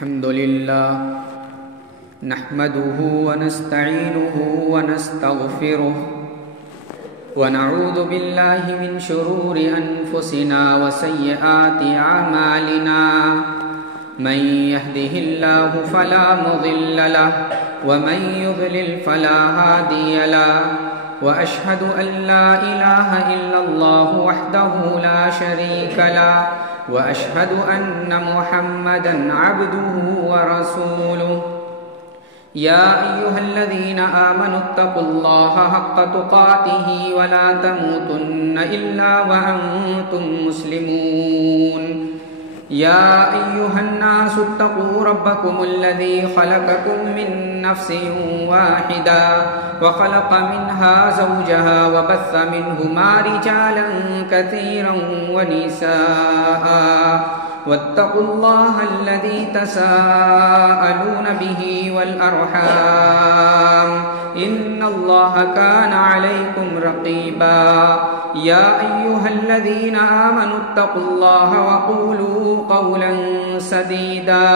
الحمد لله نحمده ونستعينه ونستغفره ونعوذ بالله من شرور أنفسنا وسيئات أعمالنا من يهده الله فلا مضل له ومن يضلل فلا هادي له وأشهد أن لا إله إلا الله وحده لا شريك له وأشهد أن محمدًا عبده ورسوله يا أيها الذين آمنوا اتقوا الله حق تقاته ولا تموتن إلا وأنتم مسلمون يا أيها الناس اتقوا ربكم الذي خلقكم من نفس واحدة وخلق منها زوجها وبث منهما رجالا كثيرا ونساء واتقوا الله الذي تساءلون به والأرحام إن الله كان عليكم رقيبا يا أيها الذين آمنوا اتقوا الله وقولوا قولا سديدا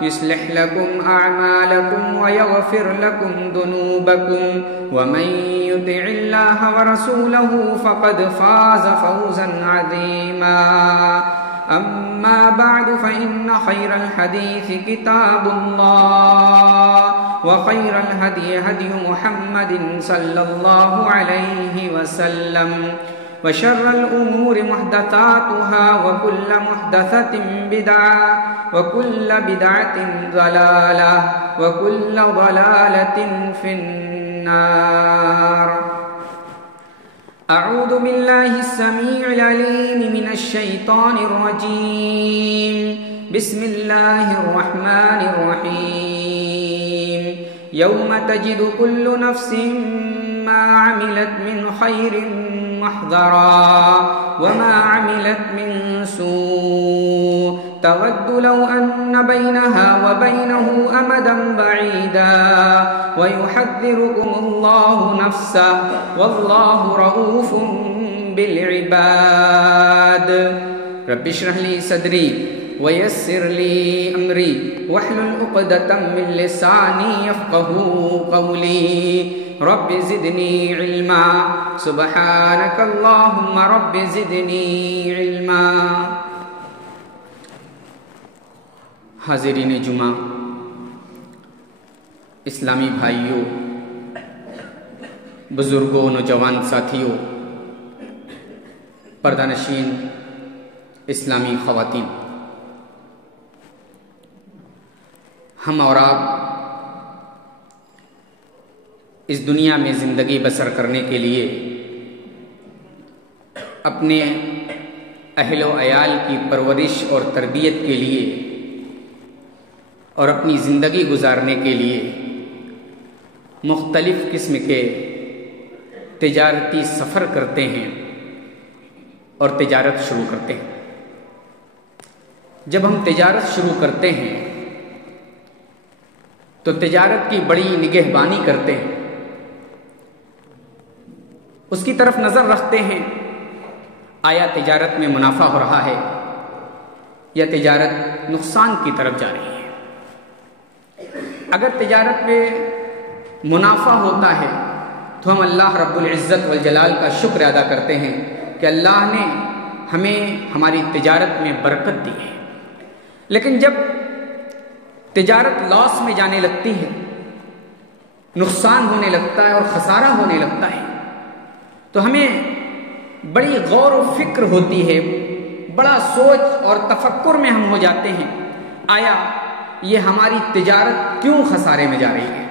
يصلح لكم أعمالكم ويغفر لكم ذنوبكم ومن يطع الله ورسوله فقد فاز فوزا عظيما أما بعد فإن خير الحديث كتاب الله وخير الهدي هدي محمد صلى الله عليه وسلم وشر الأمور محدثاتها وكل محدثة بدعة وكل بدعة ضلالة وكل ضلالة في النار أعوذ بالله السميع العليم من الشيطان الرجيم بسم الله الرحمن الرحيم يوم تجد كل نفس ما عملت من خير محضرا وما عملت من سوء تود لو أن بينها وبينه أمدا بعيدا ويحذركم الله نفسه والله رؤوف بالعباد رب اشرح لي صدري ويسر لي أمري واحلل عقدة من لساني يفقهوا قولي رب زدني علما سبحانك اللهم رب زدني علما حاضرین جمعہ، اسلامی بھائیوں، بزرگوں، نوجوان ساتھیوں، پردہ نشین اسلامی خواتین، ہم اور آپ اس دنیا میں زندگی بسر کرنے کے لیے اپنے اہل و عیال کی پرورش اور تربیت کے لیے اور اپنی زندگی گزارنے کے لیے مختلف قسم کے تجارتی سفر کرتے ہیں اور تجارت شروع کرتے ہیں۔ جب ہم تجارت شروع کرتے ہیں تو تجارت کی بڑی نگہبانی کرتے ہیں، اس کی طرف نظر رکھتے ہیں آیا تجارت میں منافع ہو رہا ہے یا تجارت نقصان کی طرف جا رہی ہے۔ اگر تجارت میں منافع ہوتا ہے تو ہم اللہ رب العزت والجلال کا شکر ادا کرتے ہیں کہ اللہ نے ہمیں ہماری تجارت میں برکت دی ہے۔ لیکن جب تجارت لاس میں جانے لگتی ہے، نقصان ہونے لگتا ہے اور خسارہ ہونے لگتا ہے، تو ہمیں بڑی غور و فکر ہوتی ہے، بڑا سوچ اور تفکر میں ہم ہو جاتے ہیں، آیا یہ ہماری تجارت کیوں خسارے میں جا رہی ہے؟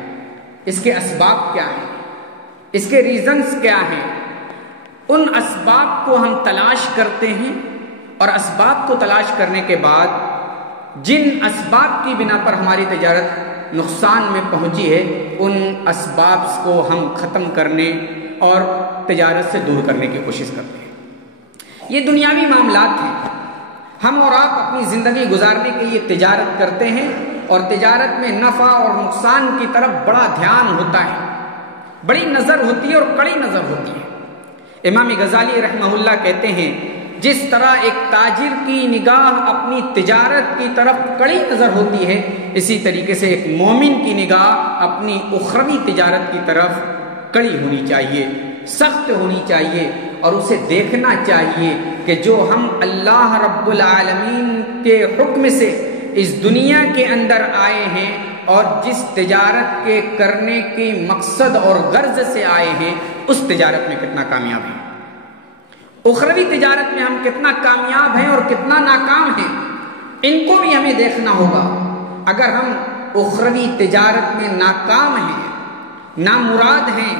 اس کے اسباب کیا ہیں؟ اس کے ریزنز کیا ہیں؟ ان اسباب کو ہم تلاش کرتے ہیں اور اسباب کو تلاش کرنے کے بعد جن اسباب کی بنا پر ہماری تجارت نقصان میں پہنچی ہے، ان اسباب کو ہم ختم کرنے اور تجارت سے دور کرنے کی کوشش کرتے ہیں۔ یہ دنیاوی معاملات ہیں، ہم اور آپ اپنی زندگی گزارنے کے لیے تجارت کرتے ہیں اور تجارت میں نفع اور نقصان کی طرف بڑا دھیان ہوتا ہے، بڑی نظر ہوتی ہے اور کڑی نظر ہوتی ہے۔ امام غزالی رحمہ اللہ کہتے ہیں جس طرح ایک تاجر کی نگاہ اپنی تجارت کی طرف کڑی نظر ہوتی ہے، اسی طریقے سے ایک مومن کی نگاہ اپنی اخروی تجارت کی طرف کڑی ہونی چاہیے، سخت ہونی چاہیے، اور اسے دیکھنا چاہیے کہ جو ہم اللہ رب العالمین کے حکم سے اس دنیا کے اندر آئے ہیں اور جس تجارت کے کرنے کی مقصد اور غرض سے آئے ہیں، اس تجارت میں کتنا کامیاب ہیں، اخروی تجارت میں ہم کتنا کامیاب ہیں اور کتنا ناکام ہیں، ان کو بھی ہمیں دیکھنا ہوگا۔ اگر ہم اخروی تجارت میں ناکام ہیں، نامراد ہیں،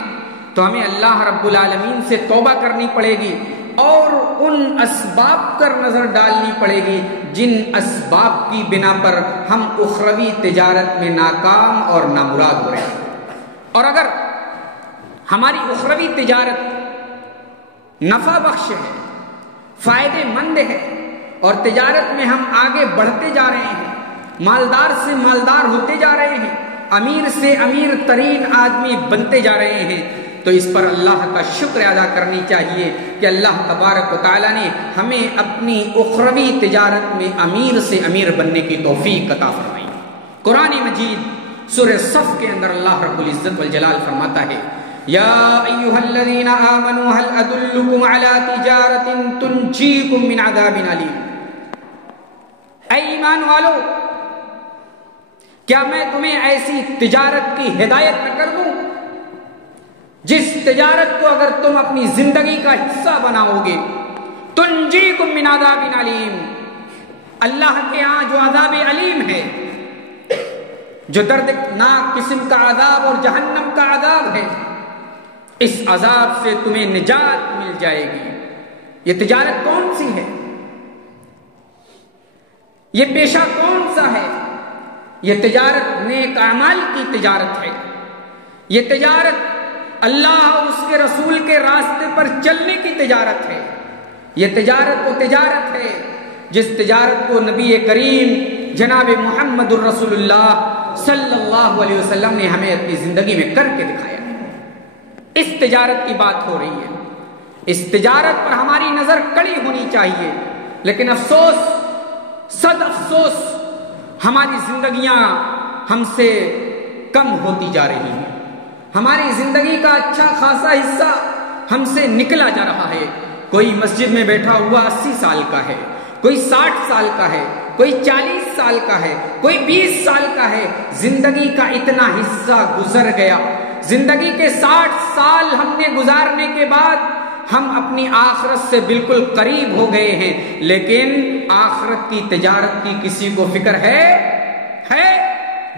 تو ہمیں اللہ رب العالمین سے توبہ کرنی پڑے گی اور ان اسباب پر نظر ڈالنی پڑے گی جن اسباب کی بنا پر ہم اخروی تجارت میں ناکام اور نامراد ہو رہے ہیں۔ اور اگر ہماری اخروی تجارت نفع بخش ہے، فائدے مند ہے، اور تجارت میں ہم آگے بڑھتے جا رہے ہیں، مالدار سے مالدار ہوتے جا رہے ہیں، امیر سے امیر ترین آدمی بنتے جا رہے ہیں، تو اس پر اللہ کا شکر ادا کرنی چاہیے کہ اللہ تبارک و تعالیٰ نے ہمیں اپنی اخروی تجارت میں امیر سے امیر بننے کی توفیق عطا فرمائی۔ قرآن مجید سورہ صف کے اندر اللہ رب العزت والجلال فرماتا ہے، یا ایھا الذین آمنوا هل ادلکم علی تجارۃ تنجیکم من عذاب علیم۔ اے ایمان والو، کیا میں تمہیں ایسی تجارت کی ہدایت نہ کر دوں جس تجارت کو اگر تم اپنی زندگی کا حصہ بناؤ گے، تنجیکم من عذاب علیم، اللہ کے ہاں جو عذاب علیم ہے، جو دردناک قسم کا عذاب اور جہنم کا عذاب ہے، اس عذاب سے تمہیں نجات مل جائے گی۔ یہ تجارت کون سی ہے؟ یہ پیشہ کون سا ہے؟ یہ تجارت نیک اعمال کی تجارت ہے، یہ تجارت اللہ اور اس کے رسول کے راستے پر چلنے کی تجارت ہے، یہ تجارت وہ تجارت ہے جس تجارت کو نبی کریم جناب محمد الرسول اللہ صلی اللہ علیہ وسلم نے ہمیں اپنی زندگی میں کر کے دکھایا۔ اس تجارت کی بات ہو رہی ہے، اس تجارت پر ہماری نظر کڑی ہونی چاہیے، لیکن افسوس، صد افسوس، ہماری زندگیاں ہم سے کم ہوتی جا رہی ہیں، ہماری زندگی کا اچھا خاصا حصہ ہم سے نکلا جا رہا ہے۔ کوئی مسجد میں بیٹھا ہوا 80 سال کا ہے، کوئی 60 سال کا ہے، کوئی 40 سال کا ہے، کوئی 20 سال کا ہے، زندگی کا اتنا حصہ گزر گیا، زندگی کے 60 سال ہم نے گزارنے کے بعد ہم اپنی آخرت سے بالکل قریب ہو گئے ہیں، لیکن آخرت کی تجارت کی کسی کو فکر ہے؟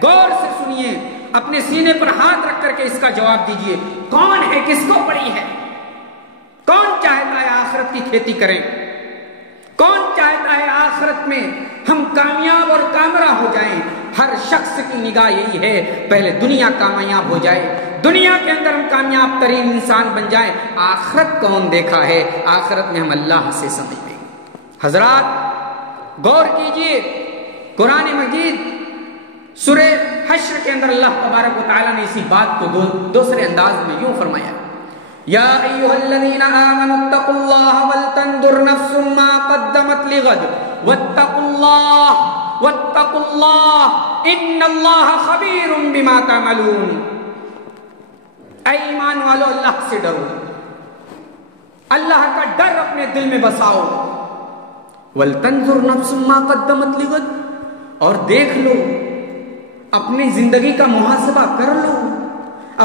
غور سے سنیے، اپنے سینے پر ہاتھ رکھ کر کے اس کا جواب دیجئے، کون ہے، کس کو پڑی ہے؟ کون چاہتا ہے آخرت کی کھیتی کریں؟ کون چاہتا ہے آخرت میں ہم کامیاب اور کامرہ ہو جائیں؟ ہر شخص کی نگاہ یہی ہے، پہلے دنیا کامیاب ہو جائے، دنیا کے اندر ہم کامیاب ترین انسان بن جائیں، آخرت کون دیکھا ہے؟ آخرت میں ہم اللہ سے سمجھتے ہیں۔ حضرات غور کیجئے، قرآن مجید سورہ حشر کے اندر اللہ تبارک و تعالیٰ نے اسی بات کو دوسرے انداز میں یوں فرمایا، یا ایھا الذین آمنوا اتقوا اللہ ولتنظر نفس ما قدمت لغد واتقوا اللہ ان اللہ خبیر بما تعملون۔ اے ایمان والو، اللہ سے ڈرو، اللہ کا ڈر اپنے دل میں بساؤ، ولتنظر نفس ما قدمت لغد، اور دیکھ لو، اپنی زندگی کا محاسبہ کر لو،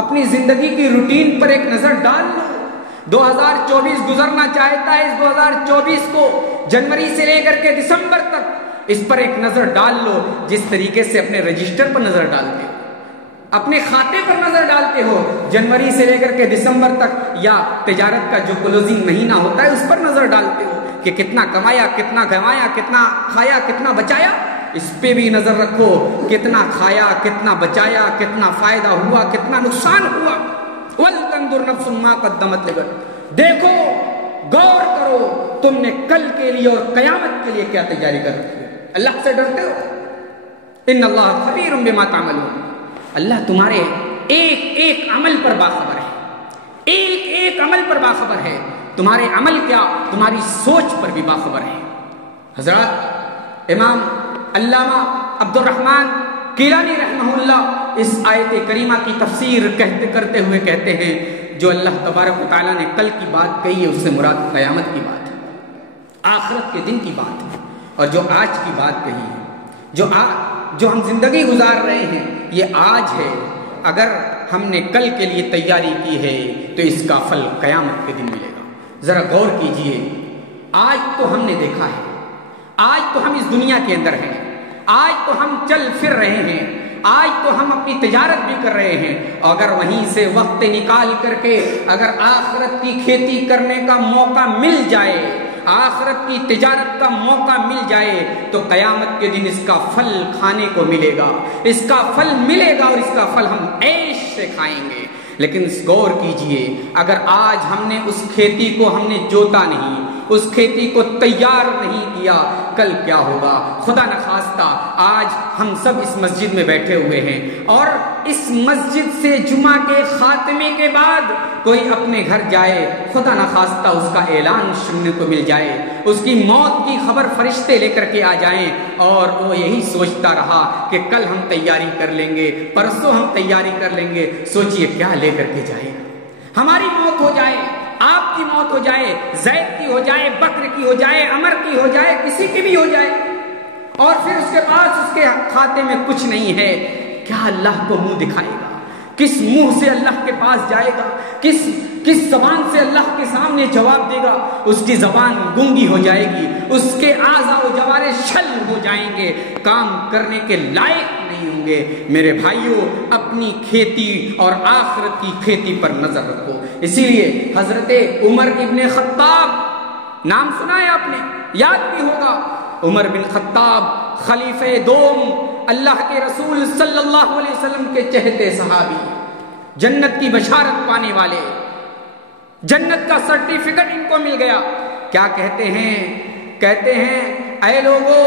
اپنی زندگی کی روٹین پر ایک نظر ڈال لو۔ 2024 گزرنا چاہتا ہے، اس 2024 کو جنوری سے لے کر کے دسمبر تک اس پر ایک نظر ڈال لو، جس طریقے سے اپنے رجسٹر پر نظر ڈالتے ہو، اپنے کھاتے پر نظر ڈالتے ہو، جنوری سے لے کر کے دسمبر تک، یا تجارت کا جو کلوزنگ مہینہ ہوتا ہے اس پر نظر ڈالتے ہو کہ کتنا کمایا، کتنا گنوایا، کتنا کھایا، کتنا بچایا، اس پہ بھی نظر رکھو، کتنا کھایا، کتنا بچایا، کتنا فائدہ ہوا، کتنا نقصان ہوا۔ وَلْتَنْظُرْ نَفْسٌ مَا قَدَّمَتْ لِغَدٍ، دیکھو، غور کرو، تم نے کل کے لیے اور قیامت کے لیے کیا تیاری کر رکھی ہے۔ اللہ سے ڈرتے ہو؟ ان اللہ خبیر بما تعملون، اللہ تمہارے ایک ایک عمل پر باخبر ہے، ایک ایک عمل پر باخبر ہے۔ تمہارے عمل کیا تمہاری سوچ پر بھی باخبر ہے۔ حضرات، امام علامہ عبد الرحمن کیلانی رحمہ اللہ اس آیت کریمہ کی تفسیر کرتے ہوئے کہتے ہیں جو اللہ تبارک و تعالیٰ نے کل کی بات کہی ہے اس سے مراد قیامت کی بات ہے، آخرت کے دن کی بات ہے، اور جو آج کی بات کہی ہے، جو ہم زندگی گزار رہے ہیں یہ آج ہے۔ اگر ہم نے کل کے لیے تیاری کی ہے تو اس کا پھل قیامت کے دن ملے گا۔ ذرا غور کیجئے، آج تو ہم نے دیکھا ہے، آج تو ہم اس دنیا کے اندر ہیں، آج تو ہم چل پھر رہے ہیں، آج تو ہم اپنی تجارت بھی کر رہے ہیں، اگر وہیں سے وقت نکال کر کے اگر آخرت کی کھیتی کرنے کا موقع مل جائے، آخرت کی تجارت کا موقع مل جائے تو قیامت کے دن اس کا پھل کھانے کو ملے گا، اس کا پھل ملے گا اور اس کا پھل ہم عیش سے کھائیں گے۔ لیکن غور کیجئے، اگر آج ہم نے اس کھیتی کو ہم نے جوتا نہیں، اس کھیتی کو تیار نہیں کیا، کل کیا ہوگا؟ خدا نخواستہ آج ہم سب اس مسجد میں بیٹھے ہوئے ہیں اور اس مسجد سے جمعہ کے خاتمے کے بعد کوئی اپنے گھر جائے، خدا نخواستہ اس کا اعلان سننے کو مل جائے، اس کی موت کی خبر فرشتے لے کر کے آ جائیں اور وہ یہی سوچتا رہا کہ کل ہم تیاری کر لیں گے، پرسوں ہم تیاری کر لیں گے، سوچئے کیا لے کر کے جائے گا؟ ہماری موت ہو جائے، آپ کی موت ہو جائے، زید کی ہو جائے، بکر کی ہو جائے، عمر کی ہو جائے، کسی کی بھی ہو جائے، اور پھر اس کے پاس اس کے کھاتے میں کچھ نہیں ہے، کیا اللہ کو منہ دکھائے گا؟ کس منہ سے اللہ کے پاس جائے گا؟ کس زبان سے اللہ کے سامنے جواب دے گا؟ اس کی زبان گونگی ہو جائے گی، اس کے اعضاء و جوارے شل ہو جائیں گے، کام کرنے کے لائق نہیں ہوں گے۔ میرے بھائیوں، اپنی کھیتی اور آخرت کی کھیتی پر نظر رکھو۔ اسی لیے حضرت عمر ابن خطاب، نام سنا ہے آپ نے، یاد بھی ہوگا، عمر بن خطاب خلیفہ دوم، اللہ کے رسول صلی اللہ علیہ وسلم کے چہتے صحابی، جنت کی بشارت پانے والے، جنت کا سرٹیفکیٹ ان کو مل گیا۔ کیا کہتے ہیں اے لوگو،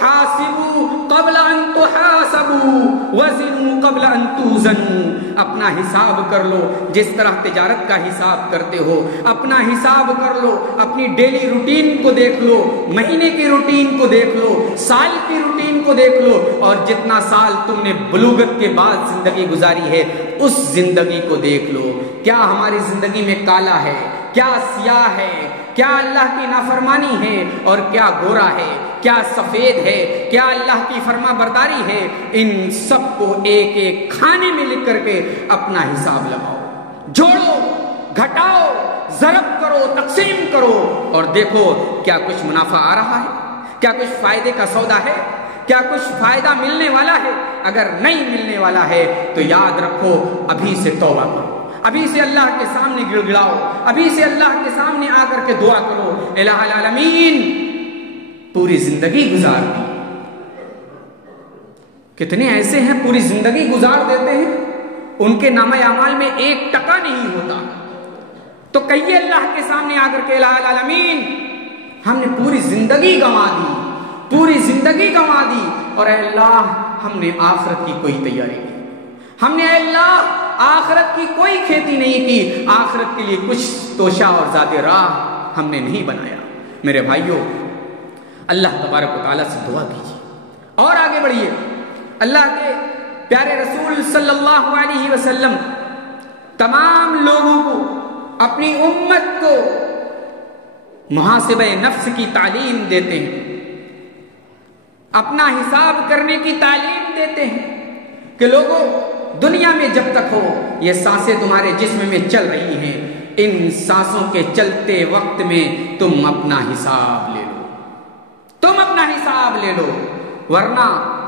حاسبو قبل ان تحاسبو وزنو قبل ان توزنو، اپنا حساب کر لو جس طرح تجارت کا حساب کرتے ہو، اپنا حساب کر لو، اپنی ڈیلی روٹین کو دیکھ لو، مہینے کی روٹین کو دیکھ لو، سال کی روٹین کو دیکھ لو، اور جتنا سال تم نے بلوغت کے بعد زندگی گزاری ہے اس زندگی کو دیکھ لو۔ کیا ہماری زندگی میں کالا ہے؟ کیا سیاہ ہے؟ کیا اللہ کی نافرمانی ہے اور کیا گورا ہے؟ کیا سفید ہے؟ کیا اللہ کی فرما برداری ہے؟ ان سب کو ایک ایک کھانے میں لکھ کر کے اپنا حساب لگاؤ، جوڑو، گھٹاؤ، ضرب کرو، تقسیم کرو، اور دیکھو کیا کچھ منافع آ رہا ہے؟ کیا کچھ فائدے کا سودا ہے؟ کیا کچھ فائدہ ملنے والا ہے؟ اگر نہیں ملنے والا ہے تو یاد رکھو، ابھی سے توبہ کرو، ابھی سے اللہ کے سامنے گڑ گڑاؤ، ابھی سے اللہ کے سامنے آ کر کے دعا کرو، الہ العالمین پوری زندگی گزار دی۔ کتنے ایسے ہیں پوری زندگی گزار دیتے ہیں، ان کے نامہ اعمال میں 1% نہیں ہوتا، تو کہیے اللہ کے سامنے آ کر کے الہ العالمین ہم نے پوری زندگی گنوا دی، پوری زندگی گنوا دی، اور اے اللہ ہم نے آخرت کی کوئی تیاری نہیں، ہم نے اے اللہ آخرت کی کوئی کھیتی نہیں کی، آخرت کے لیے کچھ توشہ اور زاد راہ ہم نے نہیں بنایا۔ میرے بھائیوں، اللہ تبارک و تعالیٰ سے دعا کیجیے اور آگے بڑھیے۔ اللہ کے پیارے رسول صلی اللہ علیہ وسلم تمام لوگوں کو، اپنی امت کو محاسبہ نفس کی تعلیم دیتے ہیں، اپنا حساب کرنے کی تعلیم دیتے ہیں کہ لوگوں، دنیا میں جب تک ہو یہ سانسیں تمہارے جسم میں چل رہی ہیں، ان سانسوں کے چلتے وقت میں تم اپنا حساب لے لو، تم اپنا حساب لے لو، ورنہ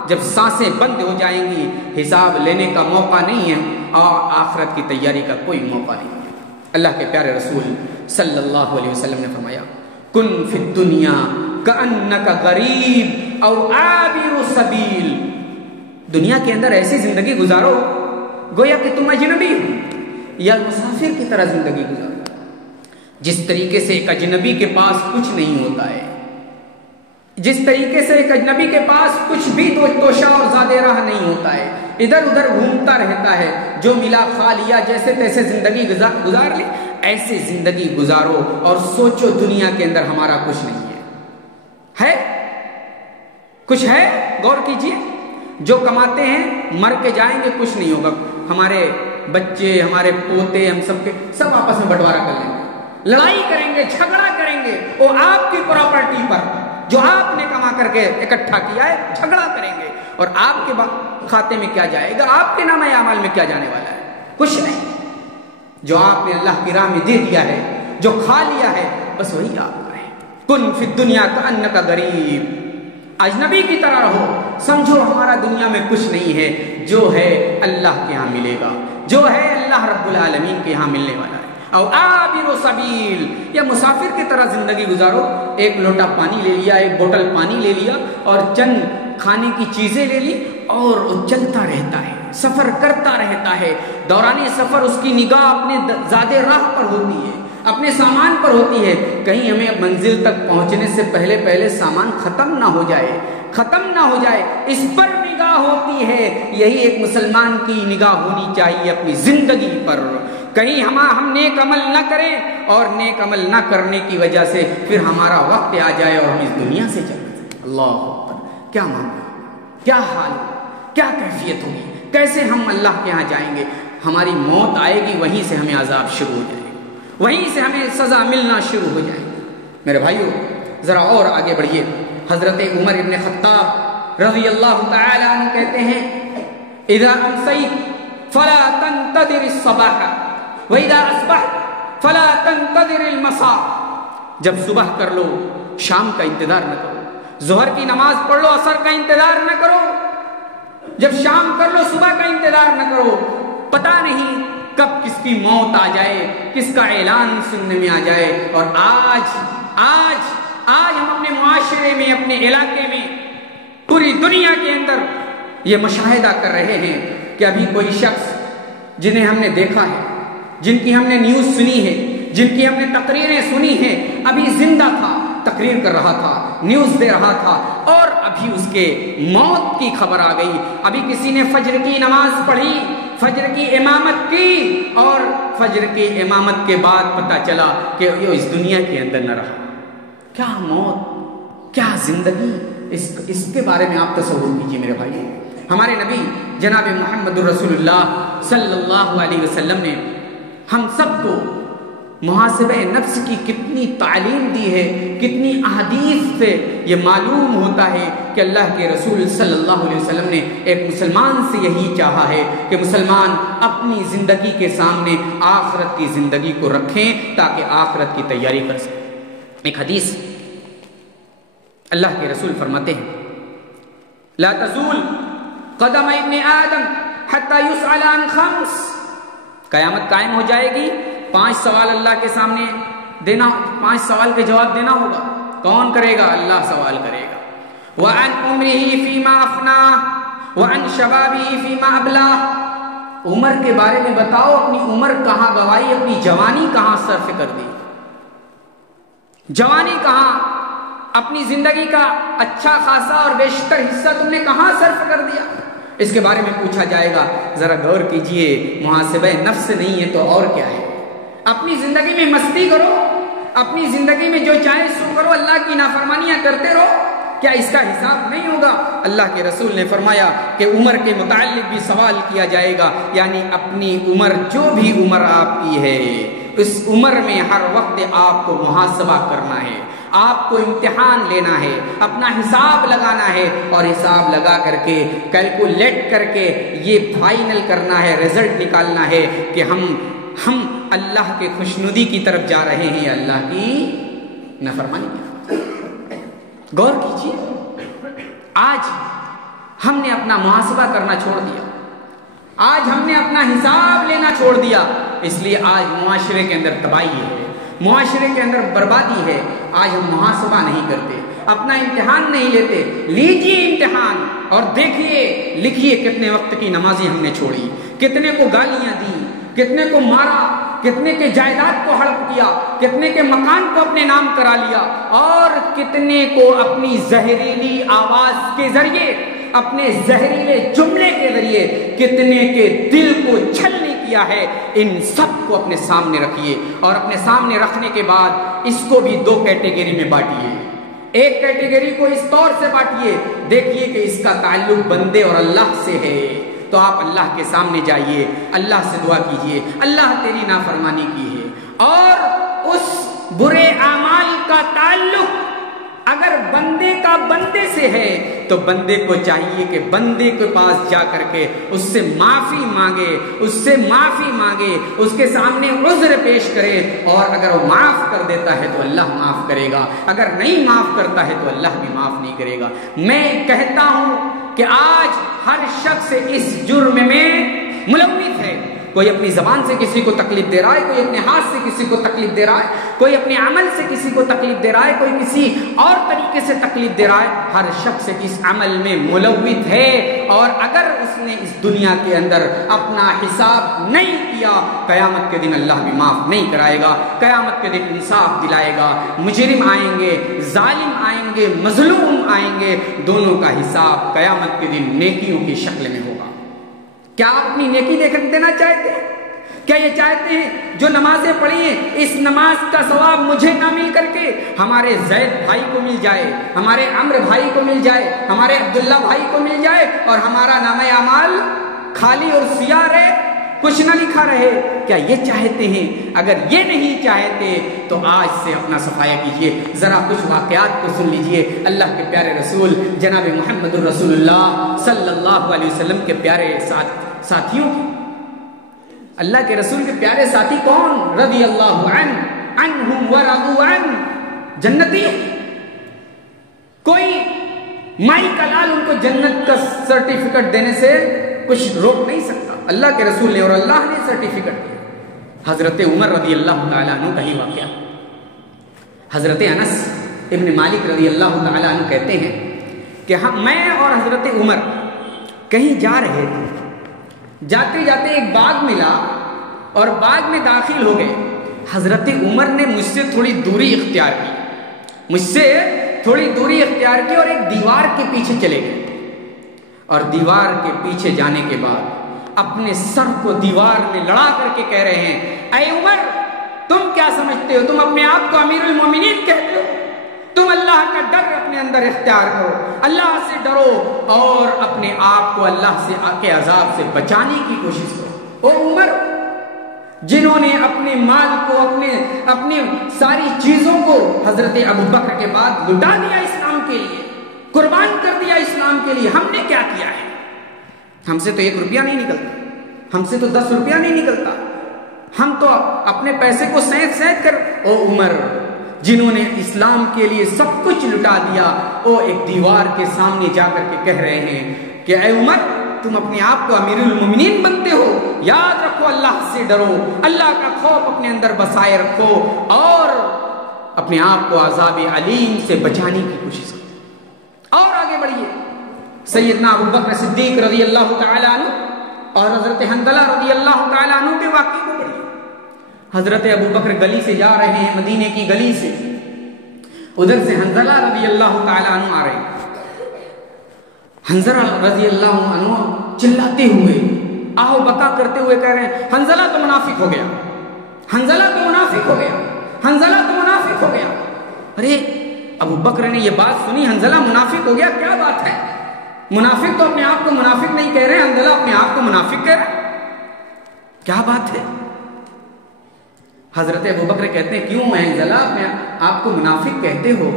جب سانسیں بند ہو جائیں گی حساب لینے کا موقع نہیں ہے اور آخرت کی تیاری کا کوئی موقع نہیں ہے۔ اللہ کے پیارے رسول صلی اللہ علیہ وسلم نے فرمایا، کن فی الدنیا کأنک غریب او عابر سبیل، دنیا کے اندر ایسی زندگی گزارو گویا کہ تم اجنبی ہو یا مسافر کی طرح زندگی گزارو، جس طریقے سے ایک اجنبی کے پاس کچھ نہیں ہوتا ہے، جس طریقے سے ایک اجنبی کے پاس کچھ بھی توشہ اور زاد راہ نہیں ہوتا ہے، ادھر ادھر گھومتا رہتا ہے، جو ملا کھا لیا، جیسے تیسے زندگی گزار لی، ایسے زندگی گزارو اور سوچو دنیا کے اندر ہمارا کچھ نہیں ہے کچھ ہے؟ غور کیجئے، جو کماتے ہیں مر کے جائیں گے، کچھ نہیں ہوگا، ہمارے بچے، ہمارے پوتے، ہم سب آپس میں بٹوارا کر لیں گے، لڑائی کریں گے، جھگڑا کریں گے، وہ آپ کی پراپرٹی پر جو آپ نے کما کر کے اکٹھا کیا ہے جھگڑا کریں گے، اور آپ کے کھاتے میں کیا جائے گا، آپ کے نامہ اعمال میں کیا جانے والا ہے؟ کچھ نہیں۔ جو آپ نے اللہ کی راہ میں دے دیا ہے، جو کھا لیا ہے، بس وہی آپ کا ہے۔ کن فی الدنیا کأنک غریب، اجنبی کی طرح رہو، سمجھو ہمارا دنیا میں کچھ نہیں ہے، جو ہے اللہ کے ہاں ملے گا، جو ہے اللہ رب العالمین کے ہاں ملنے والا ہے۔ او عابر سبیل، یا مسافر کی طرح زندگی گزارو، ایک لوٹا پانی لے لیا، ایک بوتل پانی لے لیا اور چند کھانے کی چیزیں لے لی، اور وہ چلتا رہتا ہے، سفر کرتا رہتا ہے، دوران سفر اس کی نگاہ اپنے زیادہ راہ پر ہوتی ہے، اپنے سامان پر ہوتی ہے، کہیں ہمیں منزل تک پہنچنے سے پہلے سامان ختم نہ ہو جائے، اس پر نگاہ ہوتی ہے۔ یہی ایک مسلمان کی نگاہ ہونی چاہیے اپنی زندگی پر، کہیں ہم نیک عمل نہ کریں اور نیک عمل نہ کرنے کی وجہ سے پھر ہمارا وقت آ جائے اور ہم اس دنیا سے چلے جائیں۔ اللہ اکبر، کیا معاملہ، کیا حال، کیا کیفیت ہوگی، کیسے ہم اللہ کے ہاں جائیں گے؟ ہماری موت آئے گی، وہیں سے ہمیں عذاب شروع ہو جائے گا، وہیں سے ہمیں سزا ملنا شروع ہو جائے گی۔ میرے بھائیو ذرا اور آگے بڑھیے، حضرت عمر ابن خطاب رضی اللہ تعالی عنہ کہتے ہیں اذا امسیت فلا تنتظر الصباح واذا اصبحت فلا تنتظر المساء، جب صبح کر لو شام کا انتظار نہ کرو، ظہر کی نماز پڑھ لو عصر کا انتظار نہ کرو، جب شام کر لو صبح کا انتظار نہ کرو، پتہ نہیں کب کس کی موت آ جائے، کس کا اعلان سننے میں آ جائے۔ اور آج ہم اپنے معاشرے میں، اپنے علاقے میں، پوری دنیا کے اندر یہ مشاہدہ کر رہے ہیں کہ ابھی کوئی شخص جنہیں ہم نے دیکھا ہے، جن کی ہم نے نیوز سنی ہے، جن کی ہم نے تقریریں سنی ہیں، ابھی زندہ تھا، تقریر کر رہا تھا، نیوز دے رہا تھا، اور ابھی اس کے موت کی خبر آ گئی۔ ابھی کسی نے فجر کی نماز پڑھی، فجر کی امامت کی، اور فجر کی امامت کے بعد پتہ چلا کہ یہ اس دنیا کے اندر نہ رہا۔ کیا موت، کیا زندگی، اس کے بارے میں آپ تصور کیجئے میرے بھائی۔ ہمارے نبی جناب محمد رسول اللہ صلی اللہ علیہ وسلم نے ہم سب کو محاسبہ نفس کی کتنی تعلیم دی ہے، کتنی احادیث سے یہ معلوم ہوتا ہے کہ اللہ کے رسول صلی اللہ علیہ وسلم نے ایک مسلمان سے یہی چاہا ہے کہ مسلمان اپنی زندگی کے سامنے آخرت کی زندگی کو رکھیں تاکہ آخرت کی تیاری کر سکیں۔ ایک حدیث اللہ کے رسول فرماتے ہیں لا تزول قدم ابن آدم حتی یسأل عن خمس، قیامت قائم ہو جائے گی، 5 سوال اللہ کے سامنے دینا، 5 سوال کے جواب دینا ہوگا۔ کون کرے گا؟ اللہ سوال کرے گا۔ وَعَنْ عُمْرِهِ فِيمَا أَفْنَاهُ وَعَنْ شَبَابِهِ فِيمَا أَبْلَاهُ، عمر کے بارے میں بتاؤ، اپنی عمر کہاں گوائی، اپنی جوانی کہاں صرف کر دی، جوانی کہاں، اپنی زندگی کا اچھا خاصا اور بیشتر حصہ تم نے کہاں صرف کر دیا، اس کے بارے میں پوچھا جائے گا۔ ذرا غور کیجئے، محاسبہ نفس نہیں ہے تو اور کیا ہے؟ اپنی زندگی میں مستی کرو، اپنی زندگی میں جو چاہے سو کرو، اللہ کی نافرمانیاں کرتے رہو، کیا اس کا حساب نہیں ہوگا؟ اللہ کے رسول نے فرمایا کہ عمر کے متعلق بھی سوال کیا جائے گا، یعنی اپنی عمر، جو بھی عمر آپ کی ہے، اس عمر میں ہر وقت آپ کو محاسبہ کرنا ہے، آپ کو امتحان لینا ہے، اپنا حساب لگانا ہے، اور حساب لگا کر کے کیلکولیٹ کر کے یہ فائنل کرنا ہے، رزلٹ نکالنا ہے کہ ہم اللہ کے خوشنودی کی طرف جا رہے ہیں، اللہ کی نافرمانی کی طرف۔ غور کیجیے، آج ہم نے اپنا محاسبہ کرنا چھوڑ دیا، آج ہم نے اپنا حساب لینا چھوڑ دیا، اس لیے آج معاشرے کے اندر تباہی ہے، معاشرے کے اندر بربادی ہے۔ آج ہم محاسبہ نہیں کرتے، اپنا امتحان نہیں لیتے۔ لیجیے امتحان اور دیکھیے، لکھیے کتنے وقت کی نمازیں ہم نے چھوڑی، کتنے کو گالیاں دی، کتنے کو مارا، کتنے کے جائیداد کو ہڑپ کیا، کتنے کے مکان کو اپنے نام کرا لیا، اور کتنے کو اپنی زہریلی آواز کے ذریعے، اپنے زہریلے جملے کے ذریعے کتنے کے دل کو چھلنے کی کیا ہے، ان سب کو اپنے سامنے رکھیے، اور اپنے سامنے رکھنے کے بعد اس کو بھی دو کیٹیگری میں بانٹیے۔ ایک کیٹیگری کو اس طور سے بانٹیے، دیکھیے کہ اس کا تعلق بندے اور اللہ سے ہے، تو آپ اللہ کے سامنے جائیے، اللہ سے دعا کیجئے، اللہ تیری نافرمانی کی ہے۔ اور اس برے اعمال کا تعلق اگر بندے کا بندے سے ہے تو بندے کو چاہیے کہ بندے کے پاس جا کر کے اس سے معافی مانگے، اس سے معافی مانگے، اس کے سامنے عذر پیش کرے، اور اگر وہ معاف کر دیتا ہے تو اللہ معاف کرے گا، اگر نہیں معاف کرتا ہے تو اللہ بھی معاف نہیں کرے گا۔ میں کہتا ہوں کہ آج ہر شخص اس جرم میں ملوث ہے، کوئی اپنی زبان سے کسی کو تکلیف دے رہا ہے، کوئی اپنے ہاتھ سے کسی کو تکلیف دے رہا ہے، کوئی اپنے عمل سے کسی کو تکلیف دے رہا ہے، کوئی کسی اور طریقے سے تکلیف دے رہا ہے۔ ہر شخص اس عمل میں ملوث ہے، اور اگر اس نے اس دنیا کے اندر اپنا حساب نہیں کیا، قیامت کے دن اللہ بھی معاف نہیں کرائے گا، قیامت کے دن انصاف دلائے گا، مجرم آئیں گے، ظالم آئیں گے، مظلوم آئیں گے، دونوں کا حساب قیامت کے دن نیکیوں کی شکل میں ہوگا۔ کیا آپ اپنی نیکی دینا چاہتے ہیں؟ کیا یہ چاہتے ہیں جو نمازیں پڑھی ہیں اس نماز کا ثواب مجھے نہ مل کر کے ہمارے زید بھائی کو مل جائے، ہمارے عمرو بھائی کو مل جائے، ہمارے عبداللہ بھائی کو مل جائے، اور ہمارا نامہ اعمال خالی اور سیاہ رہے، کچھ نہ لکھا رہے؟ کیا یہ چاہتے ہیں؟ اگر یہ نہیں چاہتے تو آج سے اپنا صفایا کیجئے۔ ذرا کچھ واقعات کو سن لیجئے اللہ کے پیارے رسول جناب محمد الرسول اللہ صلی اللہ علیہ وسلم کے پیارے ساتھیوں کی۔ اللہ کے رسول کے پیارے ساتھی کون؟ رضی اللہ عنہم ورضوا عنہ، جنتی۔ کوئی مائی کا لال ان کو جنت کا سرٹیفکیٹ دینے سے کچھ روک نہیں سکتا، اللہ کے رسول نے اور اللہ نے سرٹیفکیٹ دیا۔ حضرت عمر رضی اللہ تعالیٰ عنہ کا ہی واقعہ۔ حضرت انس ابن مالک رضی اللہ تعالیٰ عنہ کہتے ہیں کہ میں اور حضرت عمر کہیں جا رہے تھے، جاتے جاتے ایک باغ ملا اور باغ میں داخل ہو گئے۔ حضرت عمر نے مجھ سے تھوڑی دوری اختیار کی اور ایک دیوار کے پیچھے چلے گئے، اور دیوار کے پیچھے جانے کے بعد اپنے سر کو دیوار میں لڑا کر کے کہہ رہے ہیں، اے عمر تم کیا سمجھتے ہو؟ تم اپنے آپ کو امیر المومنین کہتے ہو؟ تم اللہ کا ڈر اپنے اندر اختیار کرو، اللہ سے ڈرو، اور اپنے آپ کو اللہ کے عذاب سے بچانے کی کوشش کرو۔ او عمر، جنہوں نے اپنے مال کو، اپنی ساری چیزوں کو حضرت ابوبکر کے بعد لٹا دیا اسلام کے لیے، قربان کر دیا اسلام کے لیے، ہم نے کیا کیا ہے؟ ہم سے تو 1 روپیہ نہیں نکلتا، ہم سے تو 10 روپیہ نہیں نکلتا، ہم تو اپنے پیسے کو سینت کر۔ او عمر، جنہوں نے اسلام کے لیے سب کچھ لٹا دیا، وہ ایک دیوار کے سامنے جا کر کے کہہ رہے ہیں کہ اے عمر تم اپنے آپ کو امیر المومنین بنتے ہو، یاد رکھو اللہ سے ڈرو، اللہ کا خوف اپنے اندر بسائے رکھو، اور اپنے آپ کو عذاب علیم سے بچانے کی کوشش کرو۔ اور آگے بڑھیے، سیدنا ابوبکر صدیق رضی اللہ تعالیٰ عنہ اور حضرت حنظلہ رضی اللہ تعالیٰ عنہ کے واقعے کو پڑھیے۔ حضرت ابوبکر گلی سے جا رہے ہیں، مدینے کی گلی سے، ادھر سے حنظلہ رضی اللہ تعالیٰ عنہ آ رہے ہیں۔ حنظلہ رضی اللہ عنہ چلاتے ہوئے، آہو بکا کرتے ہوئے کہہ رہے ہیں، حنظلہ تو منافق ہو گیا، حنظلہ تو منافق ہو گیا، حنظلہ تو منافق ہو گیا۔ ارے ابوبکر نے یہ بات سنی، حنظلہ منافق ہو گیا، کیا بات ہے؟ منافق تو اپنے آپ کو منافق نہیں کہہ رہے، حنظلہ اپنے آپ کو منافق کہہ رہے، کیا بات ہے؟ حضرت ابوبکر کہتے ہیں، کیوں میں حنظلہ اپنے آپ کو منافق کہتے ہو؟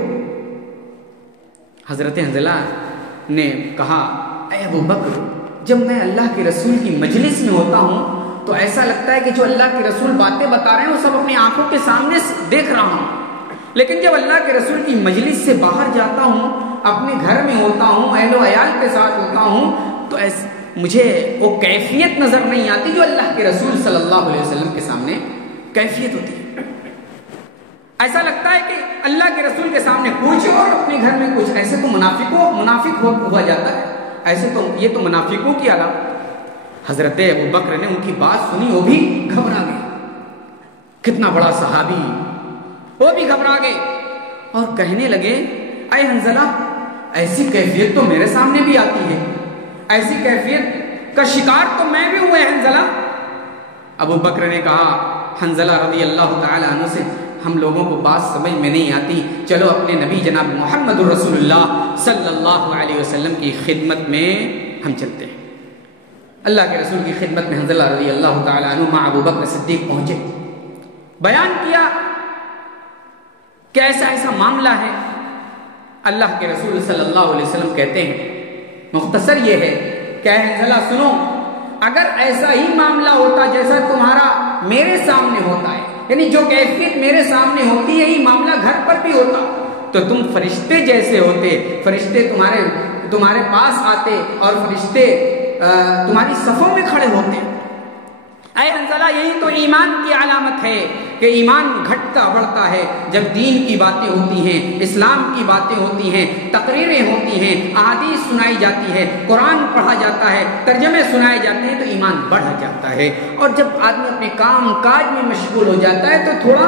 حضرت حنظلہ نے کہا، اے ابوبکر، جب میں اللہ کے رسول کی مجلس میں ہوتا ہوں تو ایسا لگتا ہے کہ جو اللہ کے رسول باتیں بتا رہے ہیں وہ سب اپنی آنکھوں کے سامنے دیکھ رہا ہوں، لیکن جب اللہ کے رسول کی مجلس سے باہر جاتا ہوں، اپنے گھر میں ہوتا ہوں، اہل و عیال کے ساتھ ہوتا ہوں، تو مجھے وہ کیفیت نظر نہیں آتی جو اللہ کے رسول صلی اللہ علیہ وسلم کے سامنے کیفیت ہوتی ہے۔ ایسا لگتا ہے کہ اللہ کے رسول کے سامنے کچھ اور اپنے گھر میں کچھ، ایسے تو منافق ہوا جاتا ہے، ایسے تو یہ تو منافقوں کی علامت۔ حضرت ابوبکر نے ان کی بات سنی، وہ بھی گھبرا گئے، کتنا بڑا صحابی، وہ بھی گھبرا گئے اور کہنے لگے، اے حنظلہ، ایسی کیفیت تو میرے سامنے بھی آتی ہے، ایسی کیفیت کا شکار تو میں بھی ہوا ہے حنظلہ، ابو بکر نے کہا حنزلہ رضی اللہ تعالی عنہ سے، ہم لوگوں کو بات سمجھ میں نہیں آتی، چلو اپنے نبی جناب محمد رسول اللہ صلی اللہ علیہ وسلم کی خدمت میں ہم چلتے ہیں۔ اللہ کے رسول کی خدمت میں حنزلہ رضی اللہ تعالی عنہ مع ابو بکر صدیق پہنچے، بیان کیا کہ ایسا ایسا معاملہ ہے۔ اللہ کے رسول صلی اللہ علیہ وسلم کہتے ہیں، مختصر یہ ہے کہ اے حنزلہ سنو، اگر ایسا ہی معاملہ ہوتا جیسا تمہارا میرے سامنے ہوتا ہے، یعنی جو کیفیت میرے سامنے ہوتی ہے یہی معاملہ گھر پر بھی ہوتا تو تم فرشتے جیسے ہوتے، فرشتے تمہارے پاس آتے اور فرشتے تمہاری صفوں میں کھڑے ہوتے۔ اے حنزلہ یہی تو ایمان کی علامت ہے کہ ایمان گھٹتا بڑھتا ہے جب دین کی باتیں ہوتی ہیں، اسلام کی باتیں ہوتی ہیں، تقریریں ہوتی ہیں، احادیث سنائی جاتی ہے، قرآن پڑھا جاتا ہے، ترجمے سنائے جاتے ہیں تو ایمان بڑھ جاتا ہے۔ اور جب آدمی اپنے کام کاج میں مشغول ہو جاتا ہے تو تھوڑا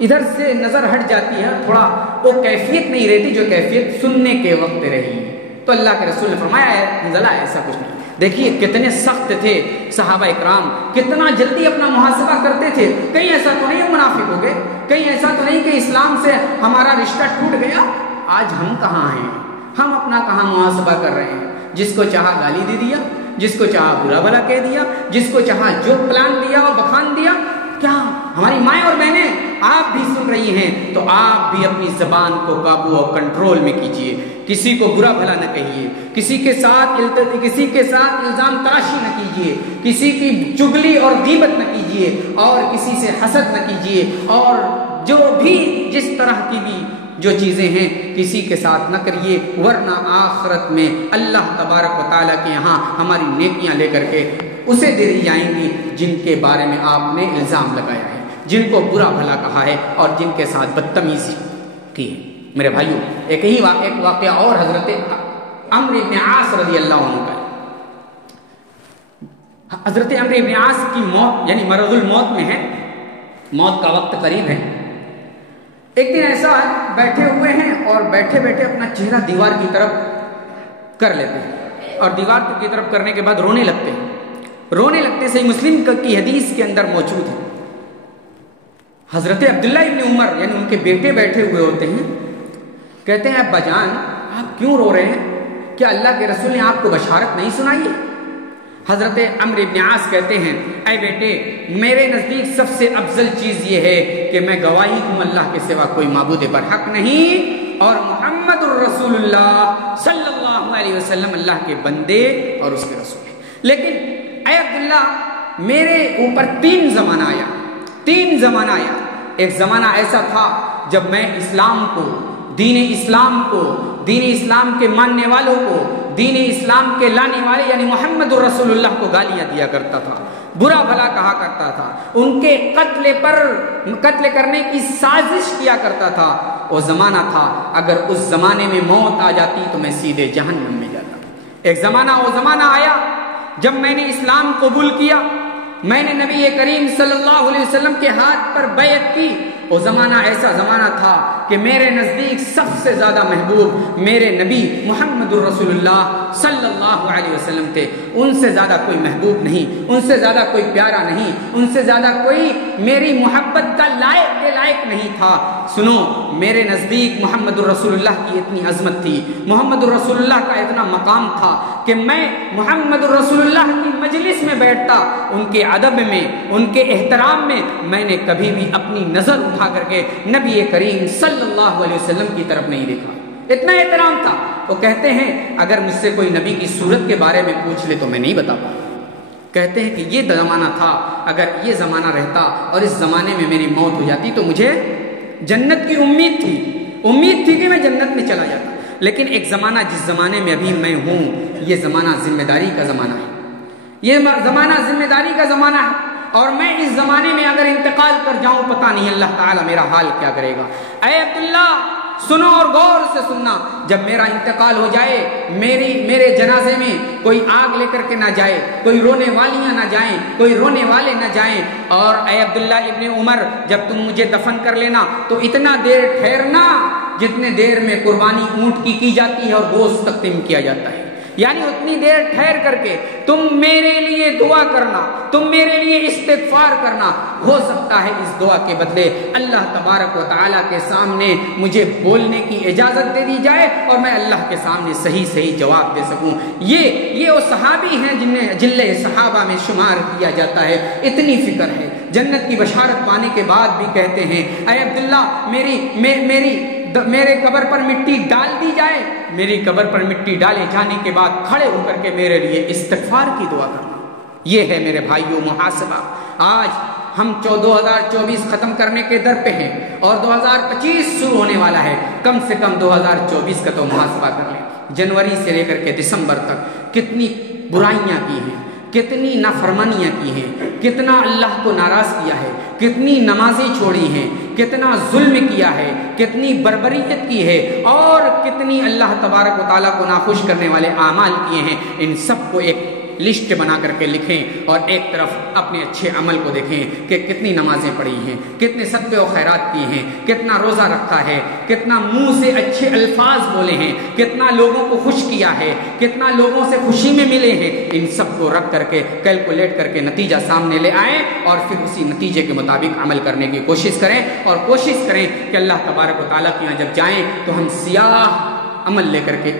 ادھر سے نظر ہٹ جاتی ہے، تھوڑا وہ کیفیت نہیں رہتی جو کیفیت سننے کے وقت رہی۔ تو اللہ کے رسول نے فرمایا ہے حنزلہ ایسا کچھ نہیں۔ دیکھیے کتنے سخت تھے صحابہ اکرام، کتنا جلدی اپنا محاسبہ کرتے تھے۔ کہیں ایسا تو نہیں منافق ہو گئے، کہیں ایسا تو نہیں کہ اسلام سے ہمارا رشتہ ٹوٹ گیا۔ آج ہم کہاں ہیں، ہم اپنا کہاں محاسبہ کر رہے ہیں؟ جس کو چاہا گالی دے دیا، جس کو چاہا برا بھلا کہہ دیا، جس کو چاہا جو پلان دیا اور بخان دیا۔ کیا ہماری مائیں اور بہنیں آپ بھی سن رہی ہیں تو آپ بھی اپنی زبان کو قابو اور کنٹرول میں کیجئے، کسی کو برا بھلا نہ کہیے، کسی کے ساتھ الزام تراشی نہ کیجئے، کسی کی چگلی اور غیبت نہ کیجئے، اور کسی سے حسد نہ کیجئے، اور جو بھی جس طرح کی بھی جو چیزیں ہیں کسی کے ساتھ نہ کریے، ورنہ آخرت میں اللہ تبارک و تعالیٰ کے یہاں ہماری نیکیاں لے کر کے اسے دے دی جائیں گی جن کے بارے میں آپ نے الزام لگایا ہے، جن کو برا بھلا کہا ہے اور جن کے ساتھ بدتمیزی کی ہے۔ میرے بھائیوں ایک واقعہ اور حضرت عمرو بن عاص رضی اللہ عنہ کا ہے۔ حضرت عمرو بن عاص کی موت یعنی مرض الموت میں ہے، موت کا وقت قریب ہے۔ ایک دن ایسا بیٹھے ہوئے ہیں اور بیٹھے بیٹھے اپنا چہرہ دیوار کی طرف کر لیتے ہیں اور دیوار کی طرف کرنے کے بعد رونے لگتے ہیں۔ رونے لگتے صحیح مسلم کی حدیث کے اندر موجود ہے۔ حضرت عبداللہ ابن عمر یعنی ان کے بیٹے بیٹھے ہوئے ہوتے ہیں، کہتے ہیں ابا جان آپ کیوں رو رہے ہیں؟ کیا اللہ کے رسول نے آپ کو بشارت نہیں سنائی ہے؟ حضرت عمرو بن عاص کہتے ہیں اے بیٹے میرے نزدیک سب سے افضل چیز یہ ہے کہ میں گواہی دوں اللہ کے سوا کوئی معبود برحق نہیں اور محمد الرسول اللہ صلی اللہ علیہ وسلم اللہ کے بندے اور اس کے رسول ہیں۔ لیکن اے عبداللہ میرے اوپر تین زمانہ آیا۔ ایک زمانہ ایسا تھا جب میں اسلام کو، دین اسلام کے ماننے والوں کو، دین اسلام کے لانے والے یعنی محمد الرسول اللہ کو گالیاں دیا کرتا تھا، برا بھلا کہا کرتا تھا، ان کے قتل کرنے کی سازش کیا کرتا تھا۔ وہ زمانہ تھا اگر اس زمانے میں موت آ جاتی تو میں سیدھے جہنم میں جاتا۔ ایک وہ زمانہ آیا جب میں نے اسلام قبول کیا، میں نے نبی کریم صلی اللہ علیہ وسلم کے ہاتھ پر بیعت کی۔ وہ زمانہ ایسا زمانہ تھا کہ میرے نزدیک سب سے زیادہ محبوب میرے نبی محمد الرسول اللہ صلی اللہ علیہ وسلم تھے۔ ان سے زیادہ کوئی محبوب نہیں، ان سے زیادہ کوئی پیارا نہیں، ان سے زیادہ کوئی میری محبت کا لائق نہیں تھا۔ سنو میرے نزدیک محمد الرسول اللہ کی اتنی عظمت تھی، محمد الرسول اللہ کا اتنا مقام تھا کہ میں محمد الرسول اللہ کی مجلس میں بیٹھتا، ان کے ادب میں، ان کے احترام میں نے کبھی بھی اپنی نظر اٹھا کر کے نبی کریم صلی اللہ علیہ وسلم کی طرف نہیں دیکھا۔ اتنا احترام تھا۔ وہ کہتے ہیں اگر مجھ سے کوئی نبی کی صورت کے بارے میں پوچھ لے تو میں نہیں بتا پاتا۔ کہتے ہیں کہ یہ زمانہ تھا، اگر یہ زمانہ رہتا اور اس زمانے میں میری موت ہو جاتی تو مجھے جنت کی امید تھی کہ میں جنت میں چلا جاتا۔ لیکن ایک زمانہ جس زمانے میں ابھی میں ہوں، یہ زمانہ ذمہ داری کا زمانہ ہے، یہ زمانہ ذمہ داری کا زمانہ ہے، اور میں اس زمانے میں اگر انتقال کر جاؤں پتہ نہیں اللہ تعالیٰ میرا حال کیا کرے گا۔ اے عبداللہ سنو اور غور سے سننا، جب میرا انتقال ہو جائے میرے جنازے میں کوئی آگ لے کر کے نہ جائے، کوئی رونے والیاں نہ جائیں، کوئی رونے والے نہ جائیں، اور اے عبداللہ ابن عمر جب تم مجھے دفن کر لینا تو اتنا دیر ٹھہرنا جتنے دیر میں قربانی اونٹ کی جاتی ہے اور گوشت تقسیم کیا جاتا ہے۔ یعنی اتنی دیر ٹھہر کر کے تم میرے لیے دعا کرنا، تم میرے لیے استغفار کرنا، ہو سکتا ہے اس دعا کے بدلے اللہ تبارک و تعالیٰ کے سامنے مجھے بولنے کی اجازت دے دی جائے اور میں اللہ کے سامنے صحیح جواب دے سکوں۔ یہ وہ صحابی ہیں جنہیں جلے صحابہ میں شمار کیا جاتا ہے۔ اتنی فکر ہے، جنت کی بشارت پانے کے بعد بھی کہتے ہیں اے عبداللہ میرے قبر پر مٹی ڈال دی جائے، میری قبر پر مٹی ڈالے جانے کے بعد کھڑے ہو کر کے میرے لیے استغفار کی دعا کرنا۔ یہ ہے میرے بھائیوں محاسبہ۔ آج ہم 2024 ختم کرنے کے در پہ ہیں اور 2025 شروع ہونے والا ہے۔ کم سے کم 2024 کا تو محاسبہ کر لیں۔ جنوری سے لے کر کے دسمبر تک کتنی برائیاں کی ہیں، کتنی نافرمانیاں کی ہیں، کتنا اللہ کو ناراض کیا ہے، کتنی نمازیں چھوڑی ہیں، کتنا ظلم کیا ہے، کتنی بربریت کی ہے، اور کتنی اللہ تبارک و تعالیٰ کو ناخوش کرنے والے اعمال کیے ہیں۔ ان سب کو ایک لسٹ بنا کر کے لکھیں اور ایک طرف اپنے اچھے عمل کو دیکھیں کہ کتنی نمازیں پڑھی ہیں، کتنے صدقے و خیرات کی ہیں، کتنا روزہ رکھا ہے، کتنا منہ سے اچھے الفاظ بولے ہیں، کتنا لوگوں کو خوش کیا ہے، کتنا لوگوں سے خوشی میں ملے ہیں۔ ان سب کو رکھ کر کے کیلکولیٹ کر کے نتیجہ سامنے لے آئیں اور پھر اسی نتیجے کے مطابق عمل کرنے کی کوشش کریں، اور کوشش کریں کہ اللہ تبارک و تعالیٰ کے یہاں جب جائیں تو ہم سیاہ عمل لے کر کے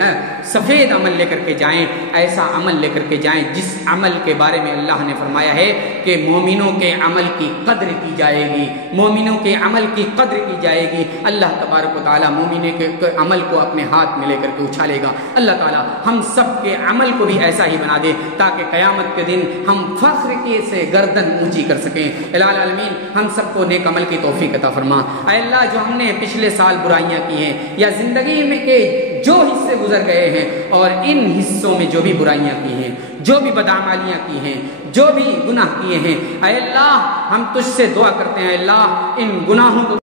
سفید عمل لے کر کے جائیں، ایسا عمل لے کر کے جائیں جس عمل کے بارے میں اللہ نے فرمایا ہے کہ مومنوں کے عمل کی قدر کی جائے گی، مومنوں کے عمل کی قدر کی جائے گی۔ اللہ تبارک و تعالیٰ مومنوں کے عمل کو اپنے ہاتھ میں لے کر کے اچھالے گا۔ اللہ تعالیٰ ہم سب کے عمل کو بھی ایسا ہی بنا دے تاکہ قیامت کے دن ہم فخر کے سے گردن اونچی کر سکیں۔ الہ العالمین ہم سب کو نیک عمل کی توفیق عطا فرما۔ اے اللہ، جو ہم نے پچھلے سال برائیاں کی ہیں یا زندگی میں کے جو حصے گزر گئے ہیں اور ان حصوں میں جو بھی برائیاں کی ہیں، جو بھی بدعمالیاں کی ہیں، جو بھی گناہ کیے ہیں، اے اللہ ہم تجھ سے دعا کرتے ہیں، اے اللہ ان گناہوں کو